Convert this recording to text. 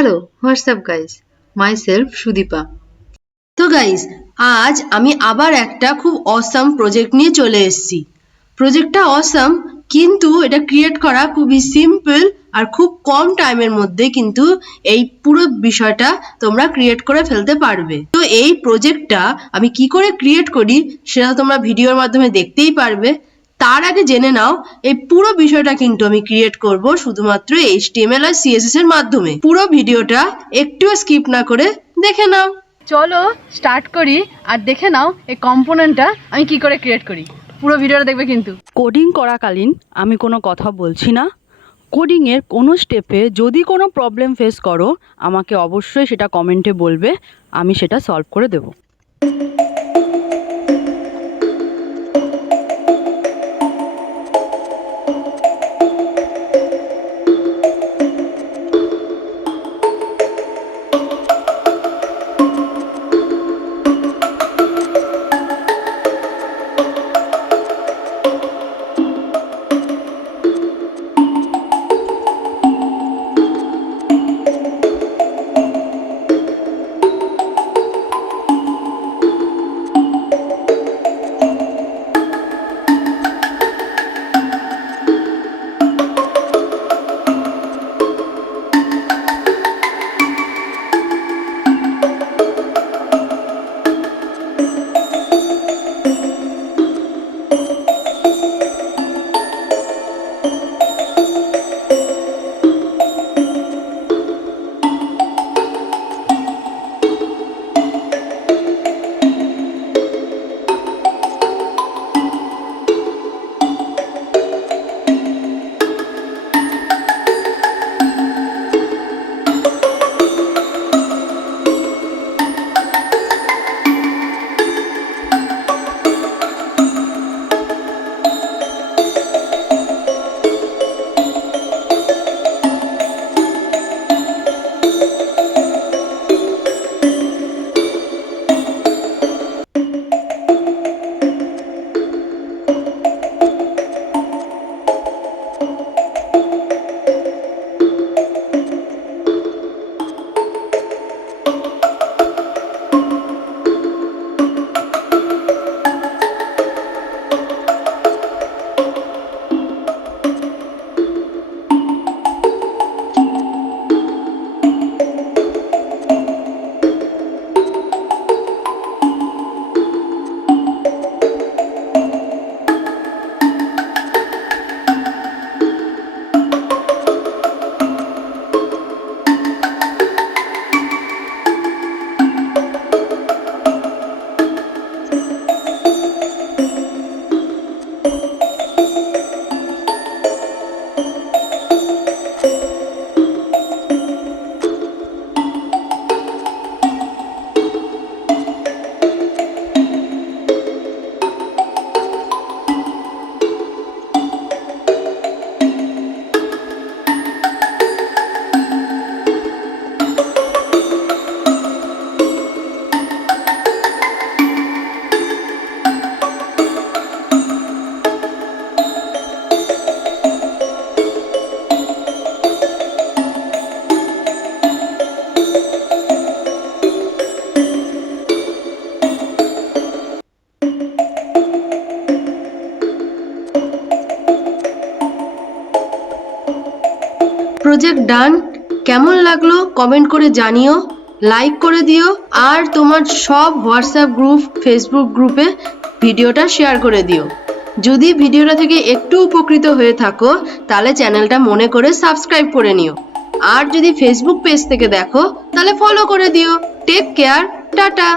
Hello WhatsApp guys, my self Sudipa. তো guys, আজ আমি আবার একটা খুব অসাম প্রজেক্ট নিয়ে চলে এসেছি। প্রজেক্টটা অসাম, কিন্তু এটা ক্রিয়েট করা খুবই সিম্পল আর খুব কম টাইমের মধ্যে কিন্তু এই পুরো বিষয়টা তোমরা ক্রিয়েট করে ফেলতে পারবে। তো এই প্রজেক্টটা আমি কি করে ক্রিয়েট করি সেটা তোমরা ভিডিওর মাধ্যমে দেখতেই পারবে। তার আগে জেনে নাও, এই পুরো বিষয়টা কিন্তু আমি ক্রিয়েট করব শুধুমাত্র HTML আর CSS এর মাধ্যমে। পুরো ভিডিওটা একটুও স্কিপ না করে দেখে নাও। চলো স্টার্ট করি আর দেখে নাও এই কম্পোনেন্টটা আমি কি করে ক্রিয়েট করি। পুরো ভিডিওটা দেখবে কিন্তু। কোডিং করাকালীন আমি কোনো কথা বলছি না। কোডিংয়ের কোনো স্টেপে যদি কোনো প্রবলেম ফেস করো আমাকে অবশ্যই সেটা কমেন্টে বলবে, আমি সেটা সলভ করে দেবো। প্রজেক্ট ডান। কেমন লাগলো কমেন্ট করে জানিও, লাইক করে দিও, আর তোমার সব হোয়াটসঅ্যাপ গ্রুপ, ফেসবুক গ্রুপে ভিডিওটা শেয়ার করে দিও। যদি ভিডিওটা থেকে একটু উপকৃত হয়ে থাকো তাহলে চ্যানেলটা মনে করে সাবস্ক্রাইব করে নিও। আর যদি ফেসবুক পেজ থেকে দেখো তাহলে ফলো করে দিও। Take care, tata.